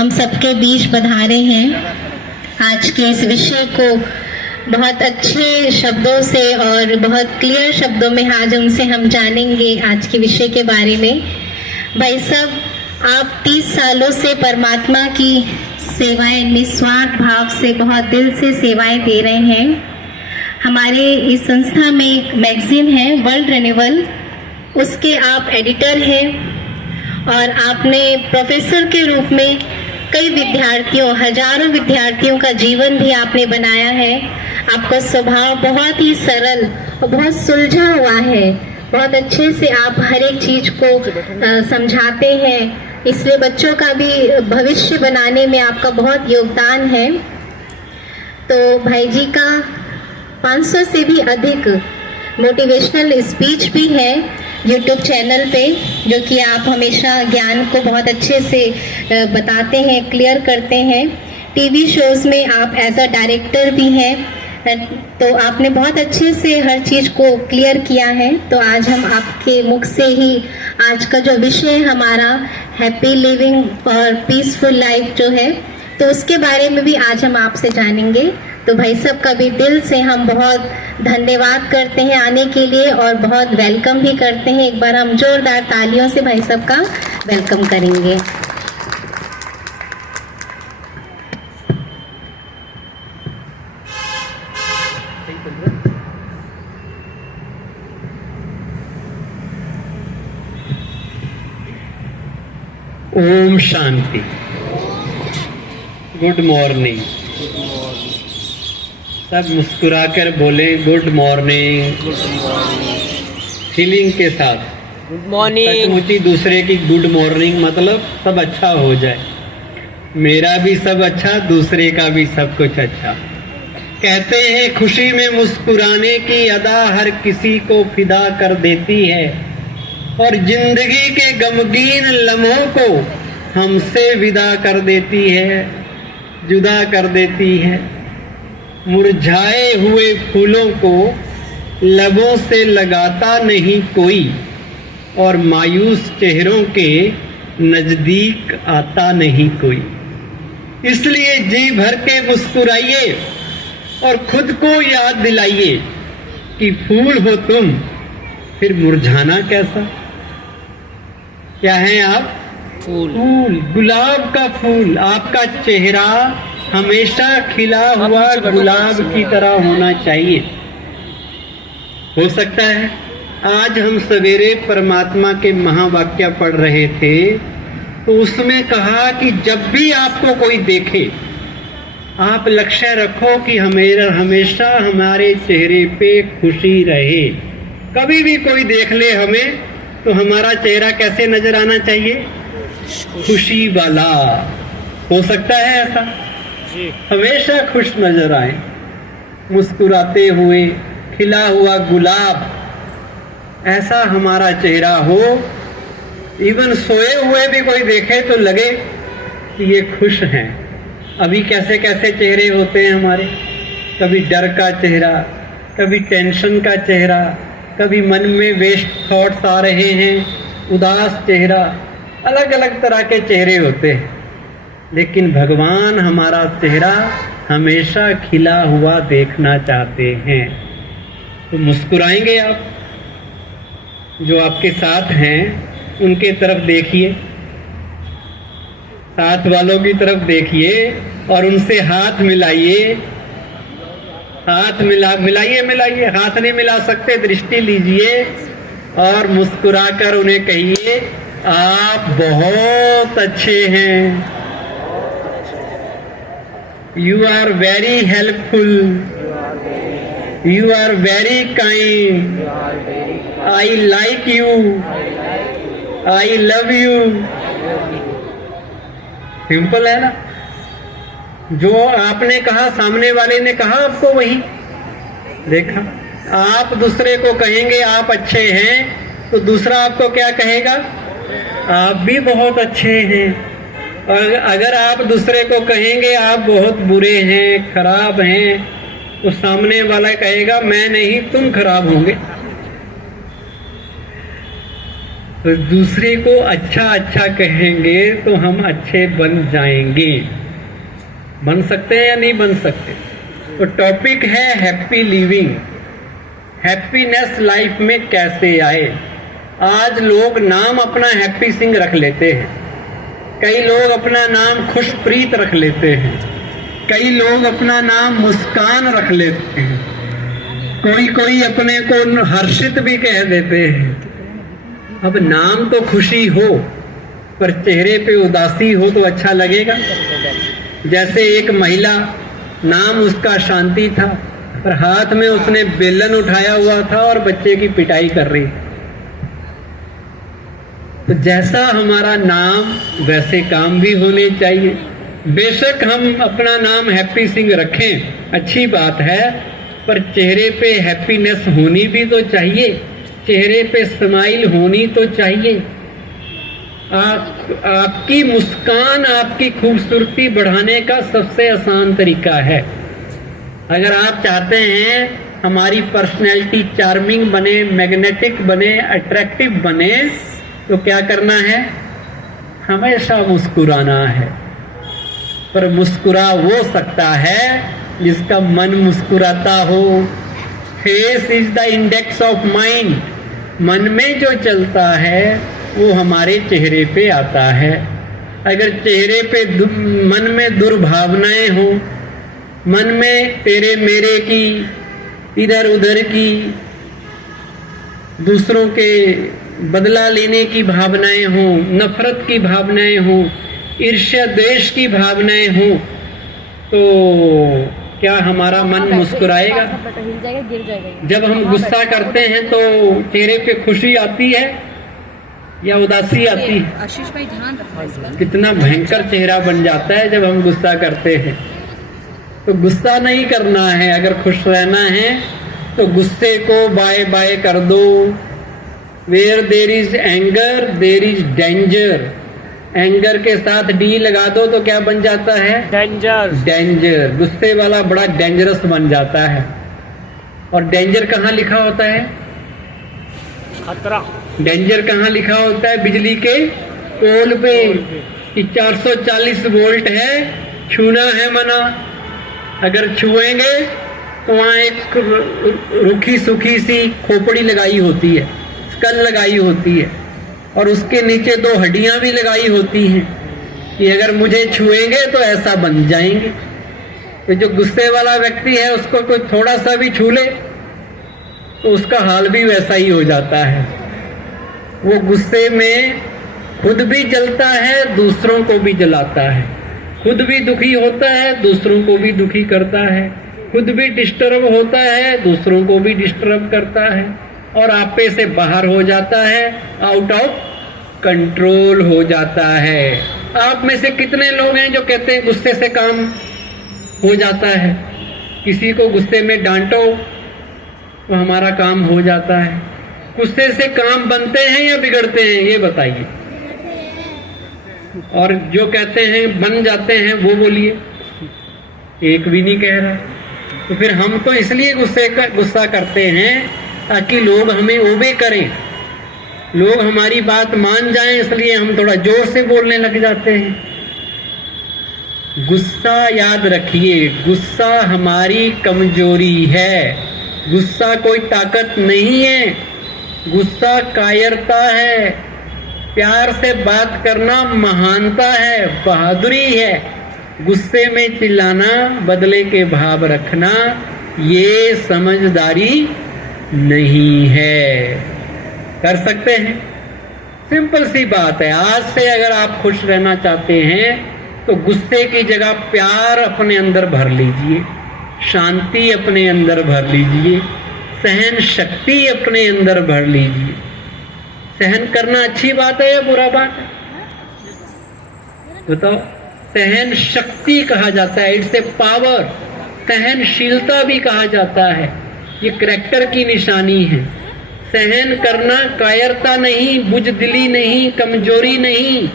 हम सबके बीच पधारे हैं। आज के इस विषय को बहुत अच्छे शब्दों से और बहुत क्लियर शब्दों में आज उनसे हम जानेंगे आज के विषय के बारे में। भाई साहब, आप 30 सालों से परमात्मा की सेवाएं निस्वार्थ भाव से बहुत दिल से सेवाएं दे रहे हैं। हमारे इस संस्था में एक मैगजीन है वर्ल्ड रिन्यूअल, उसके आप एडिटर हैं और आपने प्रोफेसर के रूप में कई विद्यार्थियों, हजारों विद्यार्थियों का जीवन भी आपने बनाया है। आपका स्वभाव बहुत ही सरल और बहुत सुलझा हुआ है। बहुत अच्छे से आप हर एक चीज को समझाते हैं, इसलिए बच्चों का भी भविष्य बनाने में आपका बहुत योगदान है। तो भाई जी का 500 से भी अधिक मोटिवेशनल स्पीच भी है YouTube चैनल पे, जो कि आप हमेशा ज्ञान को बहुत अच्छे से बताते हैं, क्लियर करते हैं। टीवी शोज में आप एज अ डायरेक्टर भी हैं, तो आपने बहुत अच्छे से हर चीज को क्लियर किया है। तो आज हम आपके मुख से ही आज का जो विषय हमारा हैप्पी लिविंग और पीसफुल लाइफ जो है, तो उसके बारे में भी आज हम आपसे जानेंगे। तो भाई साहब का भी दिल से हम बहुत धन्यवाद करते हैं आने के लिए और बहुत वेलकम भी करते हैं। एक बार हम जोरदार तालियों से भाई साहब का वेलकम करेंगे। ओम शांति। Good morning. सब मुस्कुराकर बोले गुड मॉर्निंग, फीलिंग के साथ। Good morning. सचमुची दूसरे की गुड मॉर्निंग मतलब सब अच्छा हो जाए, मेरा भी सब अच्छा, दूसरे का भी सब कुछ अच्छा। कहते हैं खुशी में मुस्कुराने की अदा हर किसी को फिदा कर देती है और जिंदगी के गमगीन लम्हों को हमसे विदा कर देती है, जुदा कर देती है। मुरझाए हुए फूलों को लबों से लगाता नहीं कोई और मायूस चेहरों के नजदीक आता नहीं कोई। इसलिए जी भर के मुस्कुराइए और खुद को याद दिलाइए कि फूल हो तुम, फिर मुरझाना कैसा। क्या हैं आप? फूल। फूल, गुलाब का फूल। आपका चेहरा हमेशा खिला हुआ गुलाब की तरह होना चाहिए। हो सकता है आज हम सवेरे परमात्मा के महावाक्य पढ़ रहे थे, तो उसमें कहा कि जब भी आपको कोई देखे, आप लक्ष्य रखो कि हमेशा हमारे चेहरे पे खुशी रहे। कभी भी कोई देख ले हमें, तो हमारा चेहरा कैसे नजर आना चाहिए? खुशी वाला। हो सकता है ऐसा? हमेशा खुश नजर आए, मुस्कुराते हुए, खिला हुआ गुलाब, ऐसा हमारा चेहरा हो। इवन सोए हुए भी कोई देखे तो लगे कि ये खुश हैं। अभी कैसे कैसे चेहरे होते हैं हमारे, कभी डर का चेहरा, कभी टेंशन का चेहरा, कभी मन में वेस्ट थॉट्स आ रहे हैं, उदास चेहरा, अलग अलग तरह के चेहरे होते हैं। लेकिन भगवान हमारा चेहरा हमेशा खिला हुआ देखना चाहते हैं। तो मुस्कुराएंगे आप? जो आपके साथ हैं उनके तरफ देखिए, साथ वालों की तरफ देखिए और उनसे हाथ मिलाइए। हाथ मिलाइए। हाथ नहीं मिला सकते, दृष्टि लीजिए और मुस्कुराकर उन्हें कहिए आप बहुत अच्छे हैं। You are very helpful. You are very kind. I like you. I love you. Simple है ना? जो आपने कहा, सामने वाले ने कहा आपको वही। देखा, आप दूसरे को कहेंगे आप अच्छे हैं, तो दूसरा आपको क्या कहेगा? आप भी बहुत अच्छे हैं। और अगर आप दूसरे को कहेंगे आप बहुत बुरे हैं, खराब हैं, तो सामने वाला कहेगा मैं नहीं, तुम खराब होंगे। तो दूसरे को अच्छा अच्छा कहेंगे तो हम अच्छे बन जाएंगे। बन सकते हैं या नहीं बन सकते? तो टॉपिक है हैप्पी लिविंग, हैप्पीनेस लाइफ में कैसे आए। आज लोग नाम अपना हैप्पी सिंह रख लेते हैं, कई लोग अपना नाम खुशप्रीत रख लेते हैं, कई लोग अपना नाम मुस्कान रख लेते हैं, कोई कोई अपने को हर्षित भी कह देते हैं। अब नाम तो खुशी हो पर चेहरे पे उदासी हो तो अच्छा लगेगा? जैसे एक महिला, नाम उसका शांति था पर हाथ में उसने बेलन उठाया हुआ था और बच्चे की पिटाई कर रही। तो जैसा हमारा नाम वैसे काम भी होने चाहिए। बेशक हम अपना नाम हैप्पी सिंह रखें, अच्छी बात है, पर चेहरे पे हैप्पीनेस होनी भी तो चाहिए, चेहरे पे स्माइल होनी तो चाहिए। आपकी मुस्कान आपकी खूबसूरती बढ़ाने का सबसे आसान तरीका है। अगर आप चाहते हैं हमारी पर्सनैलिटी चार्मिंग बने, मैग्नेटिक बने, अट्रैक्टिव बने, तो क्या करना है? हमेशा मुस्कुराना है। पर मुस्कुरा वो सकता है जिसका मन मुस्कुराता हो। Face is the index of mind. मन में जो चलता है वो हमारे चेहरे पे आता है। अगर चेहरे पे मन में दुर्भावनाएं हो, मन में तेरे मेरे की, इधर उधर की, दूसरों के बदला लेने की भावनाएं हो, नफरत की भावनाएं हो, ईर्ष्या द्वेष की भावनाएं हो, तो क्या हमारा मन मुस्कुराएगा? जब हम गुस्सा करते हैं तो चेहरे पे खुशी आती है या उदासी आती है? आशीष भाई ध्यान रखना इसका। कितना भयंकर चेहरा बन जाता है जब हम गुस्सा करते हैं। तो गुस्सा नहीं करना है। अगर खुश रहना है तो गुस्से को बाय बाय कर दो। Where there is anger there is danger. Anger के साथ डी लगा दो तो क्या बन जाता है? डेंजर। डेंजर। गुस्से वाला बड़ा डेंजरस बन जाता है। और डेंजर कहाँ लिखा होता है? खतरा। डेंजर कहाँ लिखा होता है? बिजली के पोल पे कि 440 वोल्ट है, छूना है मना। अगर छुएंगे तो वहाँ एक रूखी सूखी सी खोपड़ी लगाई होती है, स्कल लगाई होती है, और उसके नीचे 2 हड्डियां भी लगाई होती हैं कि अगर मुझे छुएंगे तो ऐसा बन जाएंगे। तो जो गुस्से वाला व्यक्ति है उसको कोई थोड़ा सा भी छू ले तो उसका हाल भी वैसा ही हो जाता है। वो गुस्से में खुद भी जलता है, दूसरों को भी जलाता है, खुद भी दुखी होता है, दूसरों को भी दुखी करता है, खुद भी डिस्टर्ब होता है, दूसरों को भी डिस्टर्ब करता है, और आपे से बाहर हो जाता है, आउट ऑफ कंट्रोल हो जाता है। आप में से कितने लोग हैं जो कहते हैं गुस्से से काम हो जाता है? किसी को गुस्से में डांटो तो हमारा काम हो जाता है। गुस्से से काम बनते हैं या बिगड़ते हैं, ये बताइए। और जो कहते हैं बन जाते हैं वो बोलिए। एक भी नहीं कह रहा। तो फिर हम तो इसलिए गुस्सा करते हैं ताकि लोग हमें ओबे करें, लोग हमारी बात मान जाएं, इसलिए हम थोड़ा जोर से बोलने लग जाते हैं। गुस्सा याद रखिए, गुस्सा हमारी कमजोरी है। गुस्सा कोई ताकत नहीं है, गुस्सा कायरता है। प्यार से बात करना महानता है, बहादुरी है। गुस्से में चिल्लाना, बदले के भाव रखना, ये समझदारी नहीं है। कर सकते हैं, सिंपल सी बात है। आज से अगर आप खुश रहना चाहते हैं तो गुस्से की जगह प्यार अपने अंदर भर लीजिए, शांति अपने अंदर भर लीजिए, सहन शक्ति अपने अंदर भर लीजिए। सहन करना अच्छी बात है या बुरा बात है? बताओ। सहन शक्ति कहा जाता है, इट्स ए पावर। सहनशीलता भी कहा जाता है, ये करैक्टर की निशानी है। सहन करना कायरता नहीं, बुजदिली नहीं, कमजोरी नहीं,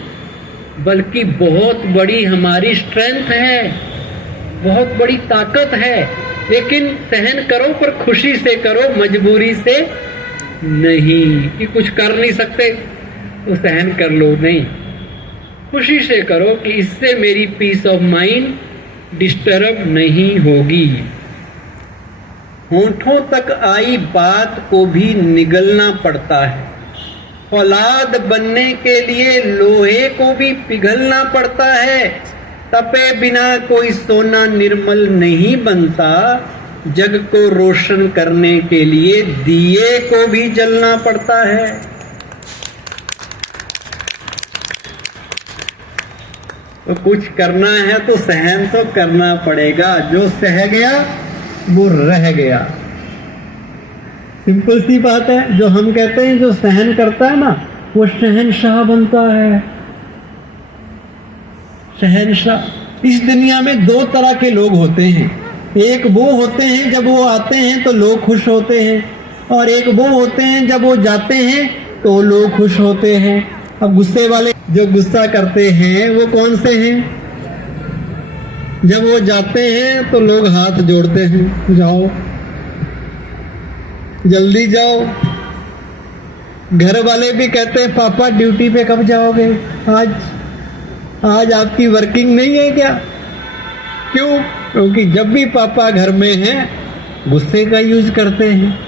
बल्कि बहुत बड़ी हमारी स्ट्रेंथ है, बहुत बड़ी ताकत है। लेकिन सहन करो पर खुशी से करो, मजबूरी से नहीं कि कुछ कर नहीं सकते। तो सहन कर लो, नहीं, खुशी से करो कि इससे मेरी पीस ऑफ माइंड डिस्टर्ब नहीं होगी। होठों तक आई बात को भी निगलना पड़ता है। औलाद बनने के लिए लोहे को भी पिघलना पड़ता है। तपे बिना कोई सोना निर्मल नहीं बनता। जग को रोशन करने के लिए दिए को भी जलना पड़ता है। तो कुछ करना है तो सहन तो करना पड़ेगा। जो सह गया वो रह गया। सिंपल सी बात है। जो हम कहते हैं जो सहन करता है ना, वो शहंशाह बनता है। शहंशाह। इस दुनिया में दो तरह के लोग होते हैं। एक वो होते हैं जब वो आते हैं तो लोग खुश होते हैं, और एक वो होते हैं जब वो जाते हैं तो लोग खुश होते हैं। अब गुस्से वाले जो गुस्सा करते हैं वो कौन से हैं? जब वो जाते हैं तो लोग हाथ जोड़ते हैं, जाओ जल्दी जाओ। घर वाले भी कहते हैं पापा ड्यूटी पे कब जाओगे? आज आपकी वर्किंग नहीं है क्या? क्यों? क्योंकि जब भी पापा घर में हैं गुस्से का यूज करते हैं।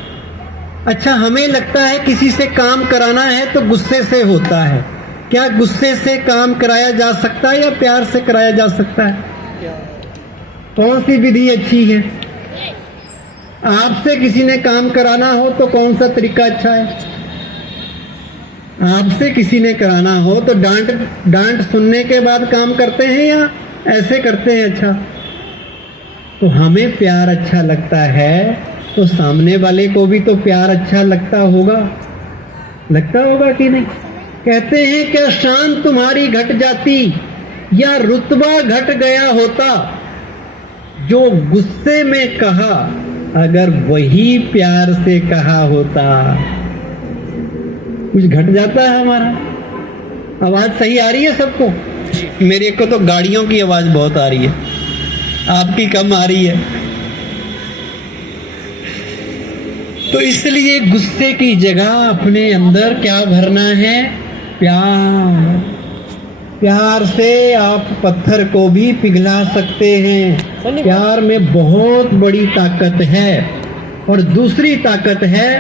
अच्छा, हमें लगता है किसी से काम कराना है तो गुस्से से होता है। क्या गुस्से से काम कराया जा सकता है या प्यार से कराया जा सकता है? कौन सी विधि अच्छी है? आपसे किसी ने काम कराना हो तो कौन सा तरीका अच्छा है? आपसे किसी ने कराना हो तो डांट सुनने के बाद काम करते हैं या ऐसे करते हैं? अच्छा, तो हमें प्यार अच्छा लगता है तो सामने वाले को भी तो प्यार अच्छा लगता होगा कि नहीं? कहते हैं क्या शान तुम्हारी घट जाती या रुतबा घट गया होता। जो गुस्से में कहा अगर वही प्यार से कहा होता। कुछ घट जाता है हमारा। आवाज सही आ रही है सबको? मेरे को तो गाड़ियों की आवाज बहुत आ रही है, आपकी कम आ रही है। तो इसलिए गुस्से की जगह अपने अंदर क्या भरना है? प्यार। प्यार से आप पत्थर को भी पिघला सकते हैं। प्यार में बहुत बड़ी ताकत है। और दूसरी ताकत है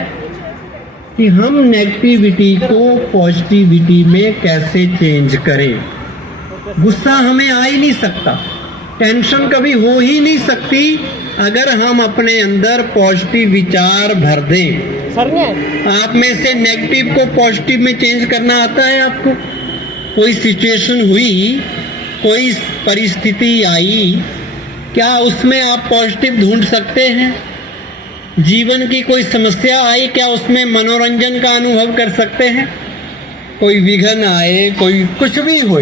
कि हम नेगेटिविटी को पॉजिटिविटी में कैसे चेंज करें। गुस्सा हमें आ ही नहीं सकता, टेंशन कभी हो ही नहीं सकती अगर हम अपने अंदर पॉजिटिव विचार भर दें। आप में से नेगेटिव को पॉजिटिव में चेंज करना आता है आपको? कोई सिचुएशन हुई, कोई परिस्थिति आई, क्या उसमें आप पॉजिटिव ढूंढ सकते हैं? जीवन की कोई समस्या आई, क्या उसमें मनोरंजन का अनुभव कर सकते हैं? कोई विघ्न आए, कोई कुछ भी हो,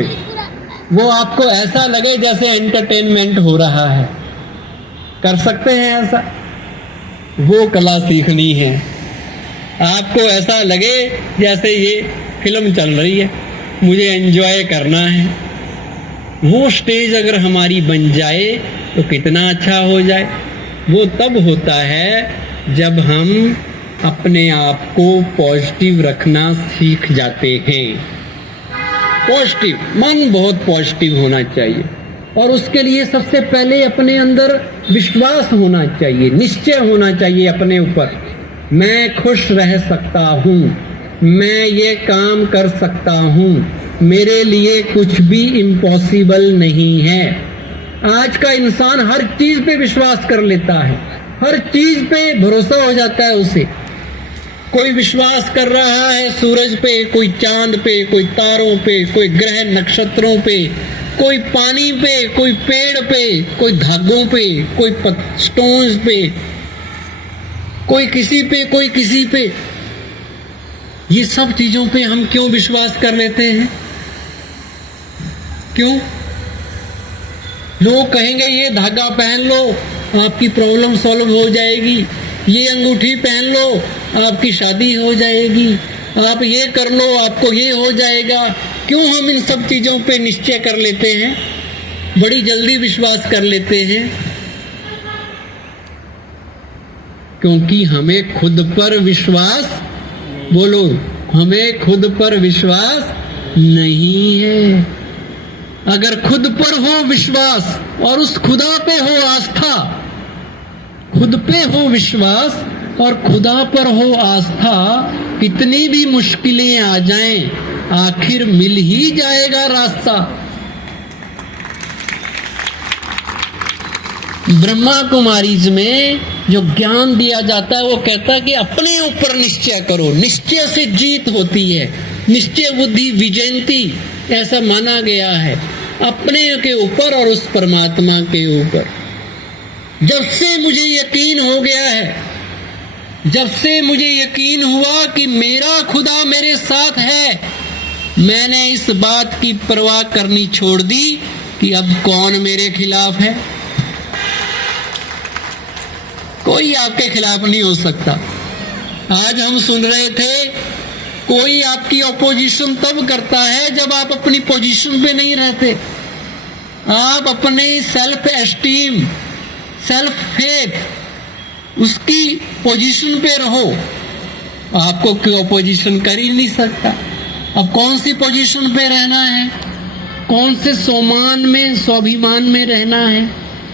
वो आपको ऐसा लगे जैसे एंटरटेनमेंट हो रहा है, कर सकते हैं ऐसा? वो कला सीखनी है। आपको ऐसा लगे जैसे ये फिल्म चल रही है, मुझे एंजॉय करना है। वो स्टेज अगर हमारी बन जाए तो कितना अच्छा हो जाए। वो तब होता है जब हम अपने आप को पॉजिटिव रखना सीख जाते हैं। पॉजिटिव, मन बहुत पॉजिटिव होना चाहिए। और उसके लिए सबसे पहले अपने अंदर विश्वास होना चाहिए, निश्चय होना चाहिए अपने ऊपर। मैं खुश रह सकता हूँ, मैं ये काम कर सकता हूँ, मेरे लिए कुछ भी इम्पॉसिबल नहीं है। आज का इंसान हर चीज पे विश्वास कर लेता है, हर चीज पे भरोसा हो जाता है उसे। कोई विश्वास कर रहा है सूरज पे, कोई चांद पे, कोई तारों पे, कोई ग्रह नक्षत्रों पे, कोई पानी पे, कोई पेड़ पे, कोई धागों पे, कोई स्टोन्स पे, कोई किसी पे, कोई किसी पे। ये सब चीजों पे हम क्यों विश्वास कर लेते हैं? क्यों? लोग कहेंगे ये धागा पहन लो आपकी प्रॉब्लम सॉल्व हो जाएगी, ये अंगूठी पहन लो आपकी शादी हो जाएगी, आप ये कर लो आपको ये हो जाएगा। क्यों हम इन सब चीजों पे निश्चय कर लेते हैं, बड़ी जल्दी विश्वास कर लेते हैं? क्योंकि हमें खुद पर विश्वास, बोलो, हमें खुद पर विश्वास नहीं है। अगर खुद पर हो विश्वास और उस खुदा पे हो आस्था, खुद पे हो विश्वास और खुदा पर हो आस्था, कितनी भी मुश्किलें आ जाएं, आखिर मिल ही जाएगा रास्ता। ब्रह्मा कुमारीज में जो ज्ञान दिया जाता है वो कहता है कि अपने ऊपर निश्चय करो, निश्चय से जीत होती है, निश्चय बुद्धि विजयंती, ऐसा माना गया है। अपने के ऊपर और उस परमात्मा के ऊपर। जब से मुझे यकीन हो गया है, जब से मुझे यकीन हुआ कि मेरा खुदा मेरे साथ है, मैंने इस बात की परवाह करनी छोड़ दी कि अब कौन मेरे खिलाफ है। कोई आपके खिलाफ नहीं हो सकता। आज हम सुन रहे थे, कोई आपकी ऑपोजिशन तब करता है जब आप अपनी पोजीशन पे नहीं रहते। आप अपने सेल्फ एस्टीम, सेल्फ फेथ, उसकी पोजीशन पे रहो, आपको कोई ऑपोजिशन कर ही नहीं सकता। अब कौन सी पोजीशन पे रहना है, कौन से स्वाभिमान में रहना है,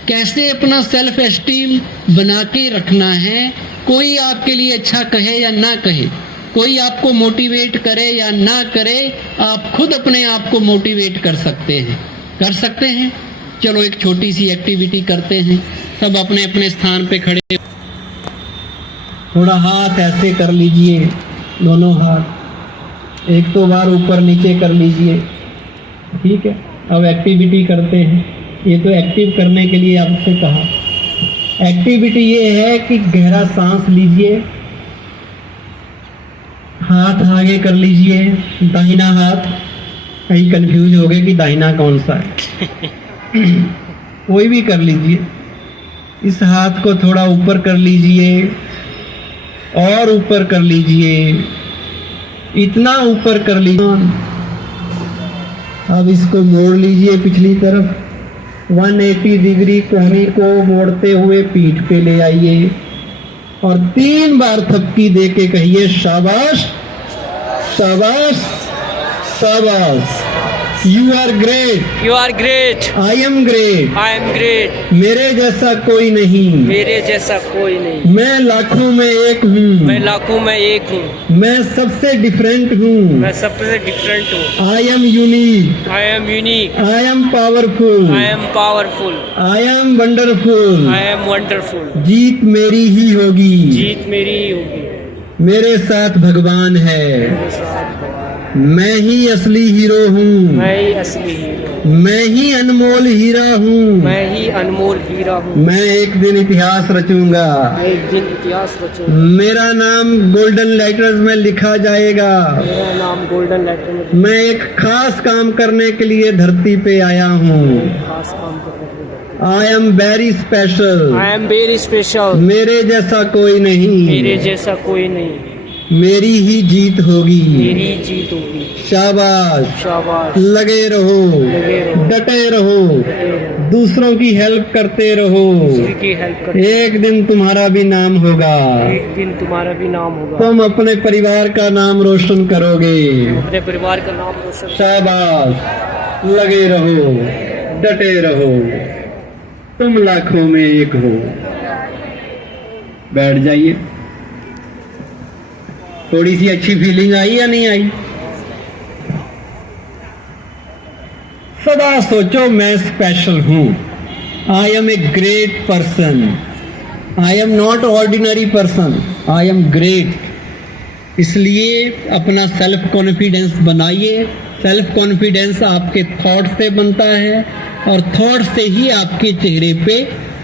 कैसे अपना सेल्फ एस्टीम बना के रखना है। कोई आपके लिए अच्छा कहे या ना कहे, कोई आपको मोटिवेट करे या ना करे, आप खुद अपने आप को मोटिवेट कर सकते हैं, कर सकते हैं। चलो एक छोटी सी एक्टिविटी करते हैं, सब अपने अपने स्थान पे खड़े। थोड़ा हाथ ऐसे कर लीजिए, दोनों हाथ एक तो बार ऊपर नीचे कर लीजिए, ठीक है। अब एक्टिविटी करते हैं। ये तो एक्टिव करने के लिए आपसे कहा। एक्टिविटी ये है कि गहरा सांस लीजिए, हाथ आगे कर लीजिए, दाहिना हाथ। कहीं कंफ्यूज हो गए कि दाहिना कौन सा है। कोई भी कर लीजिए। इस हाथ को थोड़ा ऊपर कर लीजिए और ऊपर कर लीजिए, इतना ऊपर कर लीजिए। अब इसको मोड़ लीजिए पिछली तरफ। 180 डिग्री कोहनी को मोड़ते हुए पीठ पे ले आइए और 3 बार थपकी दे के कहिए शाबाश, शाबाश, शाबाश। You are great, You are great. I am great, I am great. मेरे जैसा कोई नहीं, मेरे जैसा कोई नहीं। मैं लाखों में एक मैं हूँ, लाखों में एक हूँ। मैं सबसे डिफरेंट हूँ। मैं सबसे डिफरेंट हूँ। I am unique, I am unique. I am powerful, I am powerful. I am wonderful. I am wonderful. जीत मेरी ही होगी, जीत मेरी ही होगी। मेरे साथ भगवान है, मेरे साथ भगवान। मैं ही असली हीरो हूँ, मैं ही असली हीरो हूँ। मैं ही अनमोल हीरा हूँ, मैं ही अनमोल हीरा हूँ। मैं एक दिन इतिहास रचूंगा, मैं एक दिन इतिहास रचूंगा। मेरा नाम गोल्डन लेटर्स में लिखा जाएगा। मेरा नाम गोल्डन लेटर में मैं एक खास काम करने के लिए धरती पे आया हूँ। खास काम करने के लिए। I am very special, I am very special. मेरे जैसा कोई नहीं, मेरे जैसा कोई नहीं। मेरी ही जीत होगी। मेरी जीत होगी। शाबाश, शाबाश। लगे रहो, लगे रहो। डटे रहो, दूसरों की हेल्प करते रहो। किसी की हेल्प कर। एक दिन तुम्हारा भी नाम होगा, एक दिन तुम्हारा भी नाम होगा। तुम अपने परिवार का नाम रोशन करोगे। अपने परिवार का नाम रोशन। शाबाश, लगे रहो, डटे रहो, तुम लाखों में एक हो। बैठ जाइए। थोड़ी सी अच्छी फीलिंग आई या नहीं आई? सदा सोचो मैं स्पेशल हूं। I am a great person, I am not ordinary person, I am great. इसलिए अपना सेल्फ कॉन्फिडेंस बनाइए। सेल्फ कॉन्फिडेंस आपके थॉट से बनता है और थॉट से ही आपके चेहरे पे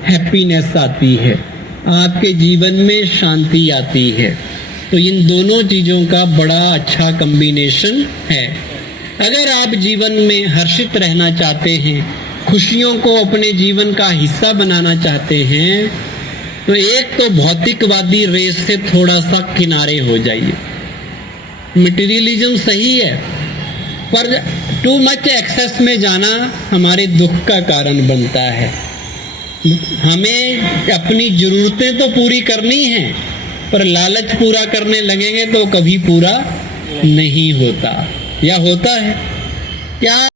हैप्पीनेस आती है, आपके जीवन में शांति आती है। तो इन दोनों चीज़ों का बड़ा अच्छा कॉम्बिनेशन है। अगर आप जीवन में हर्षित रहना चाहते हैं, खुशियों को अपने जीवन का हिस्सा बनाना चाहते हैं, तो एक तो भौतिकवादी रेस से थोड़ा सा किनारे हो जाइए। मटेरियलिज्म सही है, पर टू मच एक्सेस में जाना हमारे दुख का कारण बनता है। हमें अपनी जरूरतें तो पूरी करनी है, पर लालच पूरा करने लगेंगे तो कभी पूरा नहीं होता, या होता है? क्या